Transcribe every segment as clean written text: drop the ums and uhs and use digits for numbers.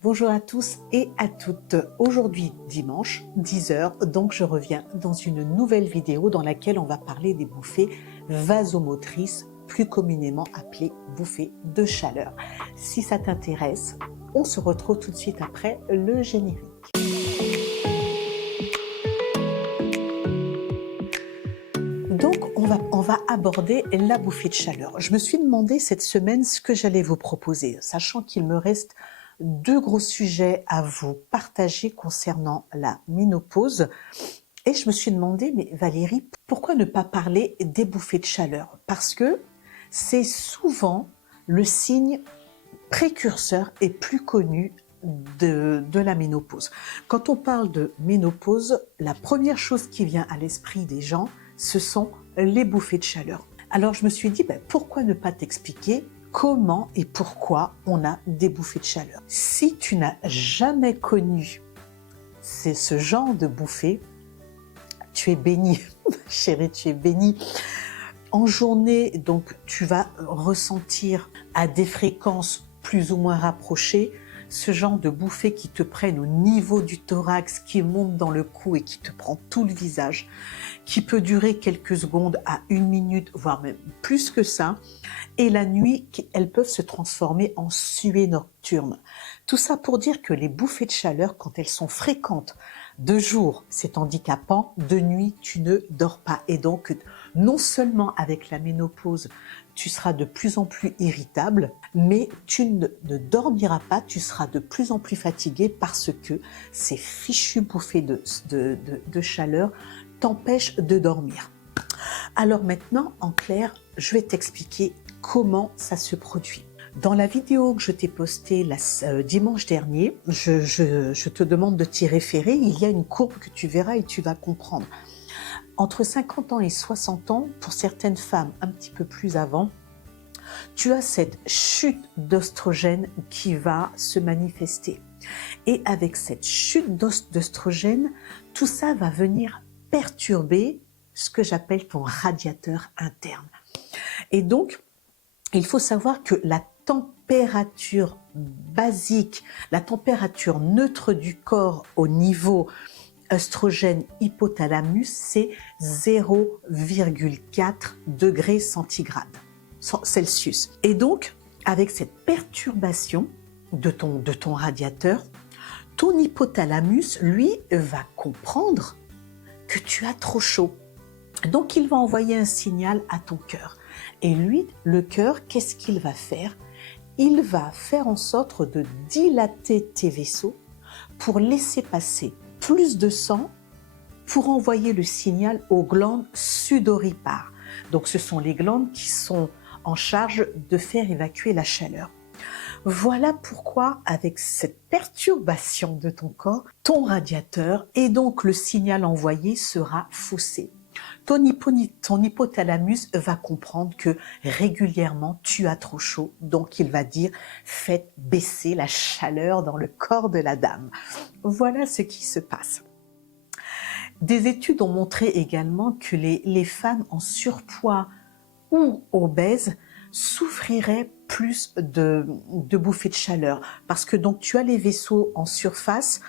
Bonjour à tous et à toutes. Aujourd'hui, dimanche, 10 heures, donc je reviens dans une nouvelle vidéo dans laquelle on va parler des bouffées vasomotrices, plus communément appelées bouffées de chaleur. Si ça t'intéresse, on se retrouve tout de suite après le générique. Donc, on va aborder la bouffée de chaleur. Je me suis demandé cette semaine ce que j'allais vous proposer, sachant qu'il me reste deux gros sujets à vous partager concernant la ménopause. Et je me suis demandé, mais Valérie, pourquoi ne pas parler des bouffées de chaleur? Parce que c'est souvent le signe précurseur et plus connu de la ménopause. Quand on parle de ménopause, la première chose qui vient à l'esprit des gens, ce sont les bouffées de chaleur. Alors je me suis dit, pourquoi ne pas t'expliquer comment et pourquoi on a des bouffées de chaleur. Si tu n'as jamais connu ce genre de bouffée, tu es béni, chérie, tu es béni. En journée, donc, tu vas ressentir à des fréquences plus ou moins rapprochées ce genre de bouffées qui te prennent au niveau du thorax, qui montent dans le cou et qui te prend tout le visage, qui peut durer quelques secondes à 1 minute, voire même plus que ça. Et la nuit, elles peuvent se transformer en suée nocturne. Tout ça pour dire que les bouffées de chaleur, quand elles sont fréquentes, de jour, c'est handicapant, de nuit, tu ne dors pas. Et donc, non seulement avec la ménopause, tu seras de plus en plus irritable, mais tu ne dormiras pas, tu seras de plus en plus fatigué parce que ces fichues bouffées de chaleur t'empêchent de dormir. Alors maintenant, en clair, je vais t'expliquer comment ça se produit. Dans la vidéo que je t'ai postée dimanche dernier, je te demande de t'y référer, il y a une courbe que tu verras et tu vas comprendre. Entre 50 ans et 60 ans, pour certaines femmes un petit peu plus avant, tu as cette chute d'oestrogène qui va se manifester. Et avec cette chute d'oestrogène, tout ça va venir perturber ce que j'appelle ton radiateur interne. Et donc, il faut savoir que la température basique, la température neutre du corps au niveau œstrogène hypothalamus, c'est 0,4 degrés Celsius. Et donc, avec cette perturbation de ton radiateur, ton hypothalamus, lui, va comprendre que tu as trop chaud. Donc, il va envoyer un signal à ton cœur. Et lui, le cœur, qu'est-ce qu'il va faire? Il va faire en sorte de dilater tes vaisseaux pour laisser passer plus de sang pour envoyer le signal aux glandes sudoripares. Donc, ce sont les glandes qui sont en charge de faire évacuer la chaleur. Voilà pourquoi, avec cette perturbation de ton corps, ton radiateur et donc le signal envoyé sera faussé. Ton hypothalamus va comprendre que régulièrement tu as trop chaud, donc il va dire faites baisser la chaleur dans le corps de la dame. Voilà ce qui se passe. Des études ont montré également que les femmes en surpoids ou obèses souffriraient plus de bouffées de chaleur parce que donc tu as les vaisseaux en surface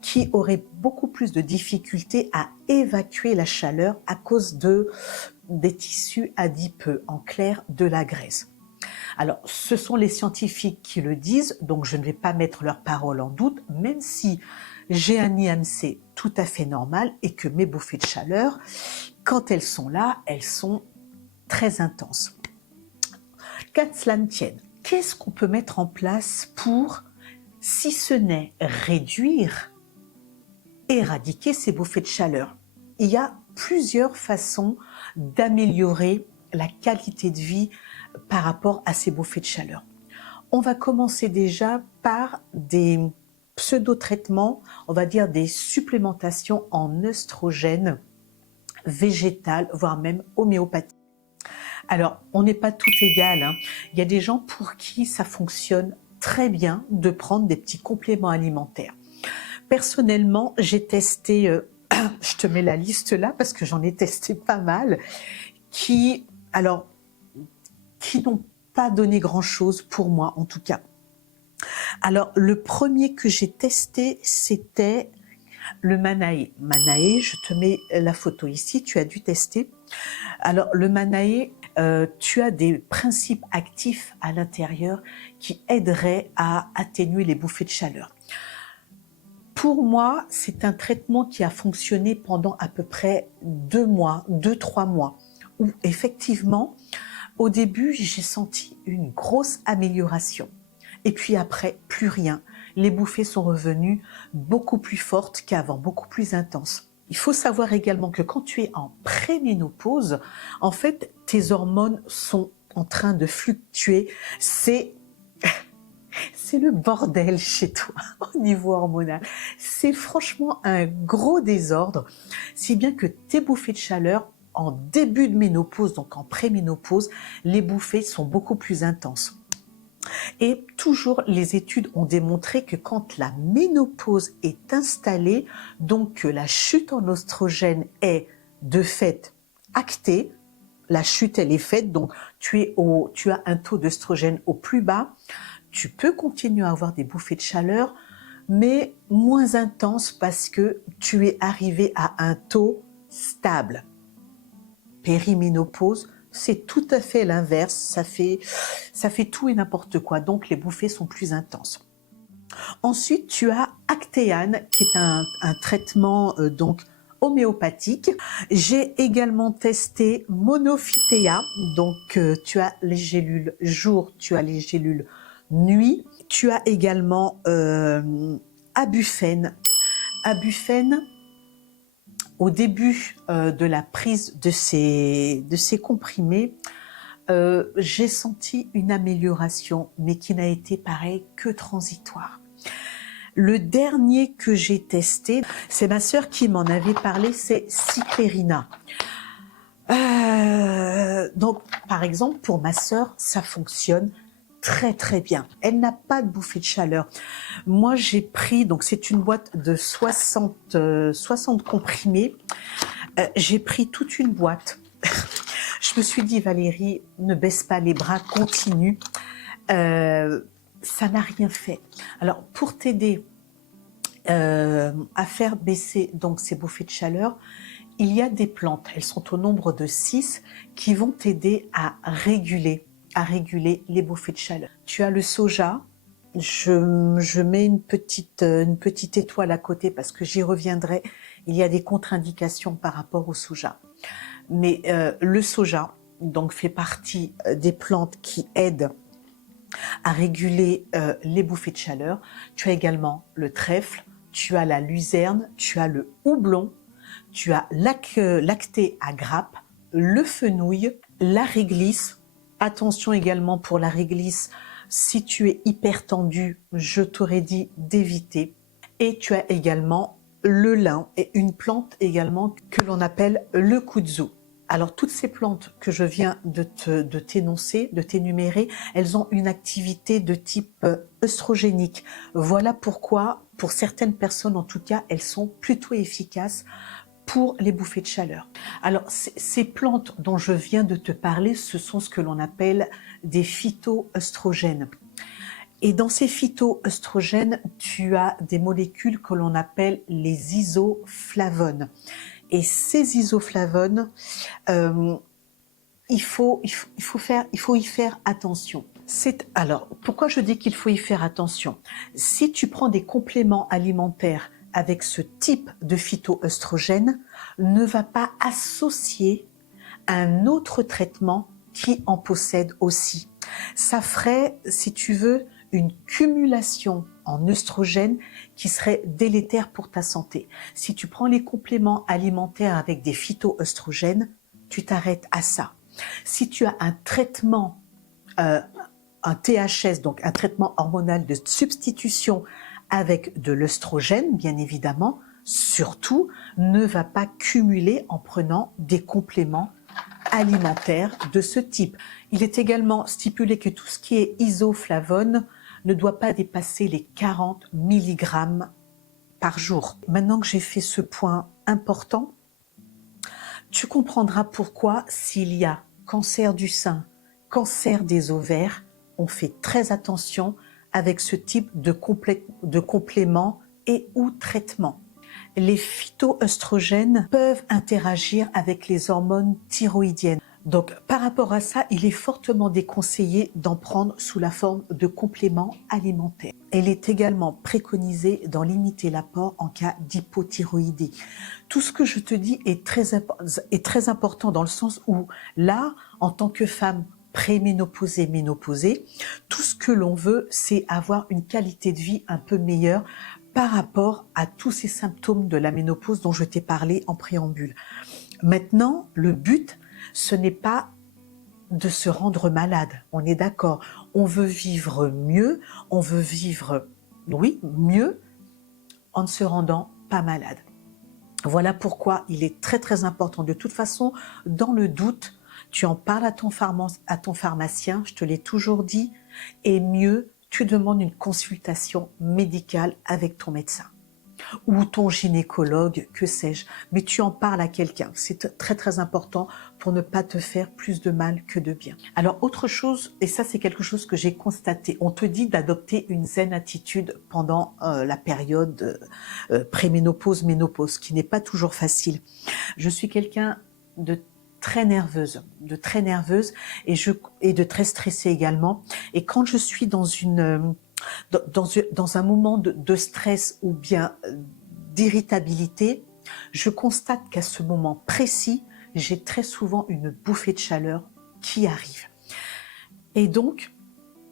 qui auraient beaucoup plus de difficultés à évacuer la chaleur à cause des tissus adipeux, en clair de la graisse. Alors, ce sont les scientifiques qui le disent, donc je ne vais pas mettre leurs paroles en doute, même si j'ai un IMC tout à fait normal et que mes bouffées de chaleur, quand elles sont là, elles sont très intenses. Qu'à cela ne tienne, qu'est-ce qu'on peut mettre en place pour, si ce n'est réduire, éradiquer ces bouffées de chaleur? Il y a plusieurs façons d'améliorer la qualité de vie par rapport à ces bouffées de chaleur. On va commencer déjà par des pseudo-traitements, on va dire des supplémentations en œstrogène végétal, voire même homéopathie. Alors, on n'est pas tout égal, hein. Il y a des gens pour qui ça fonctionne très bien de prendre des petits compléments alimentaires. Personnellement, j'ai testé, je te mets la liste là parce que j'en ai testé pas mal, qui n'ont pas donné grand-chose pour moi en tout cas. Alors, le premier que j'ai testé, c'était le Manae. Manae, je te mets la photo ici, tu as dû tester. Alors, le Manae, tu as des principes actifs à l'intérieur qui aideraient à atténuer les bouffées de chaleur. Pour moi, c'est un traitement qui a fonctionné pendant à peu près 2 mois, 2-3 mois, où effectivement, au début, j'ai senti une grosse amélioration. Et puis après, plus rien. Les bouffées sont revenues beaucoup plus fortes qu'avant, beaucoup plus intenses. Il faut savoir également que quand tu es en préménopause, en fait, tes hormones sont en train de fluctuer. C'est le bordel chez toi au niveau hormonal. C'est franchement un gros désordre, si bien que tes bouffées de chaleur en début de ménopause, donc en préménopause, les bouffées sont beaucoup plus intenses. Et toujours, les études ont démontré que quand la ménopause est installée, donc que la chute en oestrogène est de fait actée, la chute elle est faite, donc tu as un taux d'œstrogène au plus bas, tu peux continuer à avoir des bouffées de chaleur, mais moins intenses parce que tu es arrivé à un taux stable. Périménopause, c'est tout à fait l'inverse, ça fait tout et n'importe quoi, donc les bouffées sont plus intenses. Ensuite, tu as Actéane, qui est un traitement donc homéopathique. J'ai également testé Monophytéa, donc tu as les gélules jour, tu as les gélules nuit. Tu as également Abufène. Abufène, au début de la prise de ces comprimés, j'ai senti une amélioration, mais qui n'a été pareil que transitoire. Le dernier que j'ai testé, c'est ma sœur qui m'en avait parlé, c'est Cyclérina. Donc, par exemple, pour ma sœur, ça fonctionne très très bien. Elle n'a pas de bouffée de chaleur. Moi, j'ai pris, donc c'est une boîte de 60 comprimés. J'ai pris toute une boîte. Je me suis dit, Valérie, ne baisse pas les bras, continue. Ça n'a rien fait. Alors, pour t'aider à faire baisser donc ces bouffées de chaleur, il y a des plantes, elles sont au nombre de 6, qui vont t'aider à réguler les bouffées de chaleur. Tu as le soja, je mets une petite étoile à côté parce que j'y reviendrai, il y a des contre-indications par rapport au soja. Mais le soja donc fait partie des plantes qui aident à réguler les bouffées de chaleur. Tu as également le trèfle, tu as la luzerne, tu as le houblon, tu as lacté à grappe, le fenouil, la réglisse. Attention également pour la réglisse, si tu es hyper tendu, je t'aurais dit d'éviter. Et tu as également le lin et une plante également que l'on appelle le kudzu. Alors toutes ces plantes que je viens de t'énoncer, de t'énumérer, elles ont une activité de type œstrogénique. Voilà pourquoi, pour certaines personnes en tout cas, elles sont plutôt efficaces pour les bouffées de chaleur. Alors ces plantes dont je viens de te parler, ce sont ce que l'on appelle des phytoœstrogènes. Et dans ces phytoœstrogènes, tu as des molécules que l'on appelle les isoflavones. Et ces isoflavones, il faut y faire attention. Alors, pourquoi je dis qu'il faut y faire attention? Si tu prends des compléments alimentaires avec ce type de phytoœstrogène, ne va pas associer un autre traitement qui en possède aussi. Ça ferait, si tu veux, une cumulation en œstrogène qui serait délétère pour ta santé. Si tu prends les compléments alimentaires avec des phytoœstrogènes, tu t'arrêtes à ça. Si tu as un traitement, un THS, donc un traitement hormonal de substitution avec de l'œstrogène, bien évidemment, surtout, ne va pas cumuler en prenant des compléments alimentaires de ce type. Il est également stipulé que tout ce qui est isoflavone ne doit pas dépasser les 40 mg par jour. Maintenant que j'ai fait ce point important, tu comprendras pourquoi s'il y a cancer du sein, cancer des ovaires, on fait très attention avec ce type de complément et ou traitement. Les phytoœstrogènes peuvent interagir avec les hormones thyroïdiennes. Donc, par rapport à ça, il est fortement déconseillé d'en prendre sous la forme de compléments alimentaires. Il est également préconisé d'en limiter l'apport en cas d'hypothyroïdie. Tout ce que je te dis est très important dans le sens où là, en tant que femme préménopausée, ménopausée, tout ce que l'on veut, c'est avoir une qualité de vie un peu meilleure par rapport à tous ces symptômes de la ménopause dont je t'ai parlé en préambule. Maintenant, le but, ce n'est pas de se rendre malade, on est d'accord. On veut vivre mieux, on veut vivre, oui, mieux en ne se rendant pas malade. Voilà pourquoi il est très important. De toute façon, dans le doute, tu en parles à ton pharmacien, je te l'ai toujours dit, et mieux, tu demandes une consultation médicale avec ton médecin ou ton gynécologue, que sais-je, mais tu en parles à quelqu'un. C'est très important pour ne pas te faire plus de mal que de bien. Alors autre chose, et ça c'est quelque chose que j'ai constaté, on te dit d'adopter une zen attitude pendant la période préménopause, ménopause, qui n'est pas toujours facile. Je suis quelqu'un de très nerveuse et de très stressée également. Et quand je suis dans un moment de stress ou bien d'irritabilité, je constate qu'à ce moment précis, j'ai très souvent une bouffée de chaleur qui arrive. Et donc,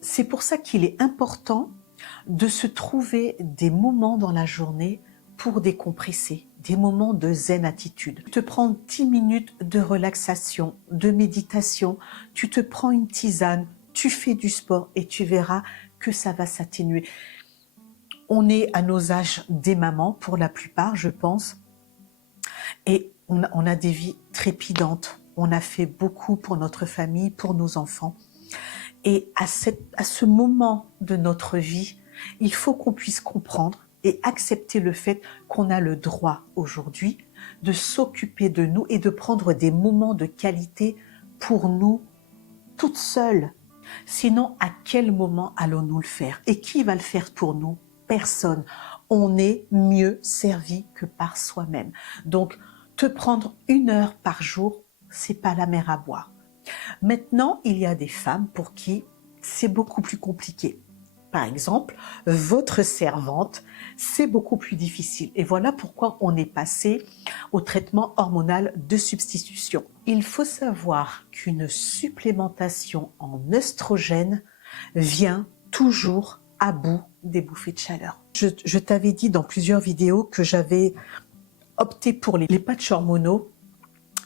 c'est pour ça qu'il est important de se trouver des moments dans la journée pour décompresser, des moments de zen attitude. Tu te prends 10 minutes de relaxation, de méditation, tu te prends une tisane, tu fais du sport et tu verras que ça va s'atténuer. On est à nos âges des mamans, pour la plupart, je pense, et on a des vies trépidantes. On a fait beaucoup pour notre famille, pour nos enfants. Et à ce moment de notre vie, il faut qu'on puisse comprendre et accepter le fait qu'on a le droit aujourd'hui de s'occuper de nous et de prendre des moments de qualité pour nous, toutes seules. Sinon, à quel moment allons-nous le faire? Et qui va le faire pour nous? Personne. On est mieux servi que par soi-même. Donc, te prendre 1 heure par jour, c'est pas la mer à boire. Maintenant, il y a des femmes pour qui c'est beaucoup plus compliqué. Par exemple, votre servante, c'est beaucoup plus difficile. Et voilà pourquoi on est passé au traitement hormonal de substitution. Il faut savoir qu'une supplémentation en œstrogène vient toujours à bout des bouffées de chaleur. Je t'avais dit dans plusieurs vidéos que j'avais opté pour les patchs hormonaux,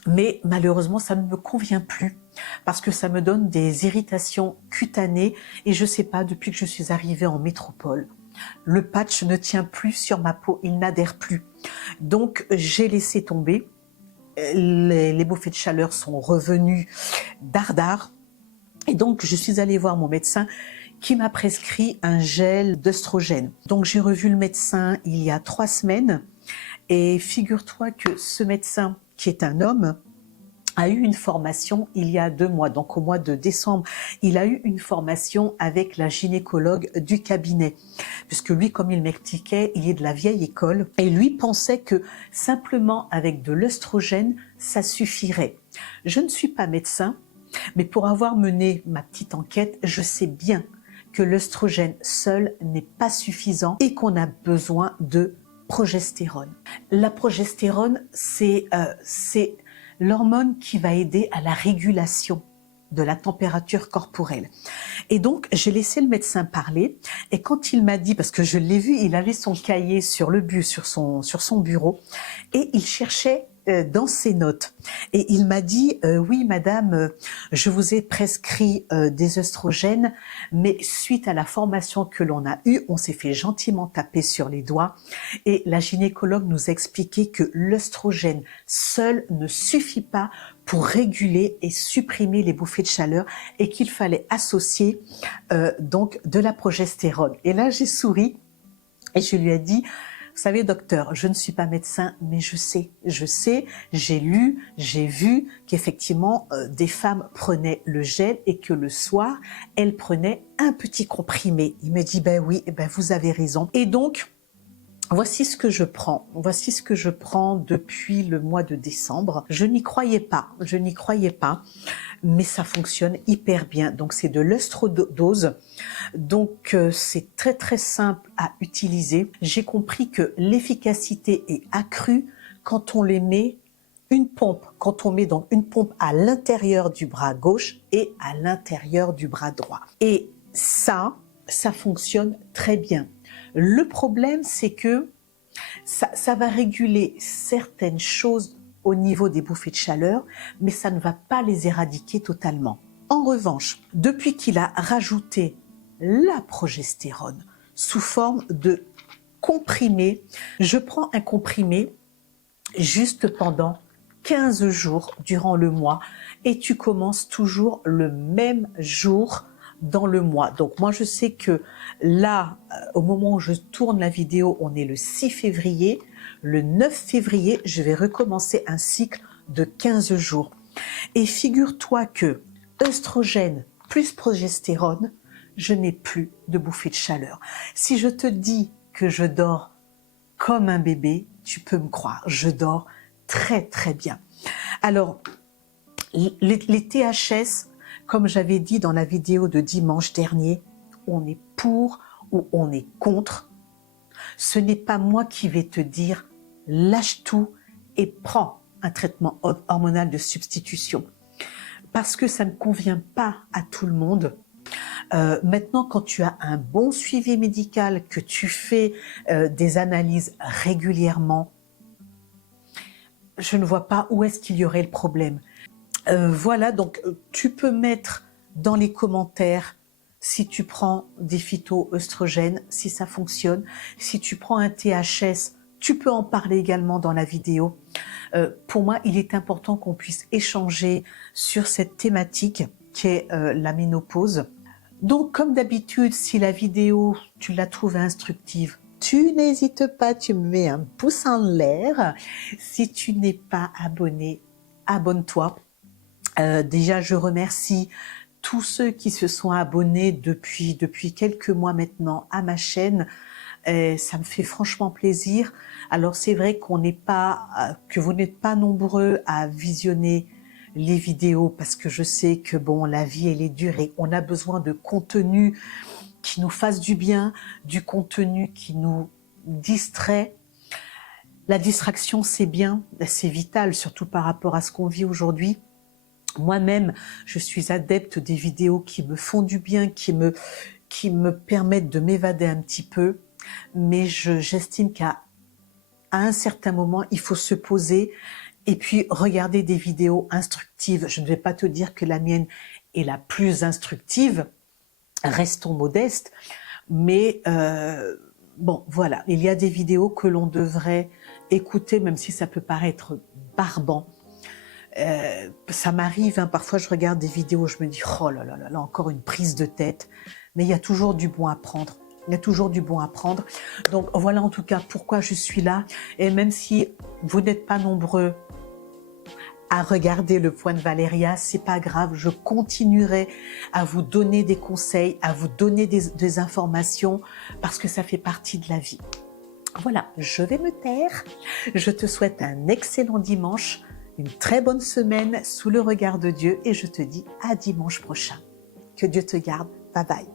mais malheureusement, ça ne me convient plus parce que ça me donne des irritations cutanées et je sais pas, depuis que je suis arrivée en métropole, le patch ne tient plus sur ma peau, il n'adhère plus. Donc, j'ai laissé tomber. Les bouffées de chaleur sont revenues dardard et donc je suis allée voir mon médecin qui m'a prescrit un gel d'œstrogène. Donc, j'ai revu le médecin il y a 3 semaines et figure-toi que ce médecin, qui est un homme, a eu une formation il y a 2 mois, donc au mois de décembre. Il a eu une formation avec la gynécologue du cabinet, puisque lui, comme il m'expliquait, il est de la vieille école, et lui pensait que simplement avec de l'œstrogène, ça suffirait. Je ne suis pas médecin, mais pour avoir mené ma petite enquête, je sais bien que l'œstrogène seul n'est pas suffisant et qu'on a besoin de progestérone. La progestérone, c'est l'hormone qui va aider à la régulation de la température corporelle. Et donc, j'ai laissé le médecin parler, et quand il m'a dit, parce que je l'ai vu, il avait son cahier sur son bureau, et il cherchait dans ses notes. Et il m'a dit, oui madame, je vous ai prescrit des œstrogènes, mais suite à la formation que l'on a eue, on s'est fait gentiment taper sur les doigts et la gynécologue nous a expliqué que l'œstrogène seul ne suffit pas pour réguler et supprimer les bouffées de chaleur et qu'il fallait associer donc de la progestérone. Et là j'ai souri et je lui ai dit, Vous savez, docteur, je ne suis pas médecin, mais je sais, j'ai lu, j'ai vu qu'effectivement, des femmes prenaient le gel et que le soir, elles prenaient un petit comprimé. Il me dit, ben oui, ben vous avez raison. Et donc, voici ce que je prends. Voici ce que je prends depuis le mois de décembre. Je n'y croyais pas, mais ça fonctionne hyper bien. Donc c'est de l'œstradose. Donc c'est très très simple à utiliser. J'ai compris que l'efficacité est accrue quand on les met quand on met donc une pompe à l'intérieur du bras gauche et à l'intérieur du bras droit. Et ça fonctionne très bien. Le problème, c'est que ça va réguler certaines choses au niveau des bouffées de chaleur, mais ça ne va pas les éradiquer totalement. En revanche, depuis qu'il a rajouté la progestérone sous forme de comprimé, je prends un comprimé juste pendant 15 jours durant le mois et tu commences toujours le même jour dans le mois. Donc moi je sais que là, au moment où je tourne la vidéo, on est le 6 février. Le 9 février, je vais recommencer un cycle de 15 jours. Et figure-toi que œstrogène plus progestérone, je n'ai plus de bouffée de chaleur. Si je te dis que je dors comme un bébé, tu peux me croire, je dors très très bien. Alors, les THS, comme j'avais dit dans la vidéo de dimanche dernier, on est pour ou on est contre. Ce n'est pas moi qui vais te dire lâche tout et prends un traitement hormonal de substitution. Parce que ça ne convient pas à tout le monde. Maintenant, quand tu as un bon suivi médical, que tu fais des analyses régulièrement, je ne vois pas où est-ce qu'il y aurait le problème. Voilà, donc tu peux mettre dans les commentaires si tu prends des phytoœstrogènes, si ça fonctionne. Si tu prends un THS, tu peux en parler également dans la vidéo. Pour moi, il est important qu'on puisse échanger sur cette thématique qui est la ménopause. Donc, comme d'habitude, si la vidéo, tu la trouves instructive, tu n'hésites pas, tu me mets un pouce en l'air. Si tu n'es pas abonné, abonne-toi. Déjà, je remercie tous ceux qui se sont abonnés depuis quelques mois maintenant à ma chaîne. Ça me fait franchement plaisir. Alors, c'est vrai que vous n'êtes pas nombreux à visionner les vidéos parce que je sais que bon, la vie elle est dure et on a besoin de contenu qui nous fasse du bien, du contenu qui nous distrait. La distraction c'est bien, c'est vital, surtout par rapport à ce qu'on vit aujourd'hui. Moi-même, je suis adepte des vidéos qui me font du bien, qui me permettent de m'évader un petit peu, mais j'estime qu'à un certain moment, il faut se poser et puis regarder des vidéos instructives. Je ne vais pas te dire que la mienne est la plus instructive, restons modestes, mais bon, voilà, il y a des vidéos que l'on devrait écouter, même si ça peut paraître barbant. Ça m'arrive, hein, parfois je regarde des vidéos, je me dis oh là là là, encore une prise de tête, mais il y a toujours du bon à prendre. Il y a toujours du bon à prendre. Donc voilà en tout cas pourquoi je suis là. Et même si vous n'êtes pas nombreux à regarder le point de Valéria, c'est pas grave, je continuerai à vous donner des conseils, à vous donner des informations parce que ça fait partie de la vie. Voilà, je vais me taire. Je te souhaite un excellent dimanche, une très bonne semaine sous le regard de Dieu et je te dis à dimanche prochain. Que Dieu te garde. Bye bye.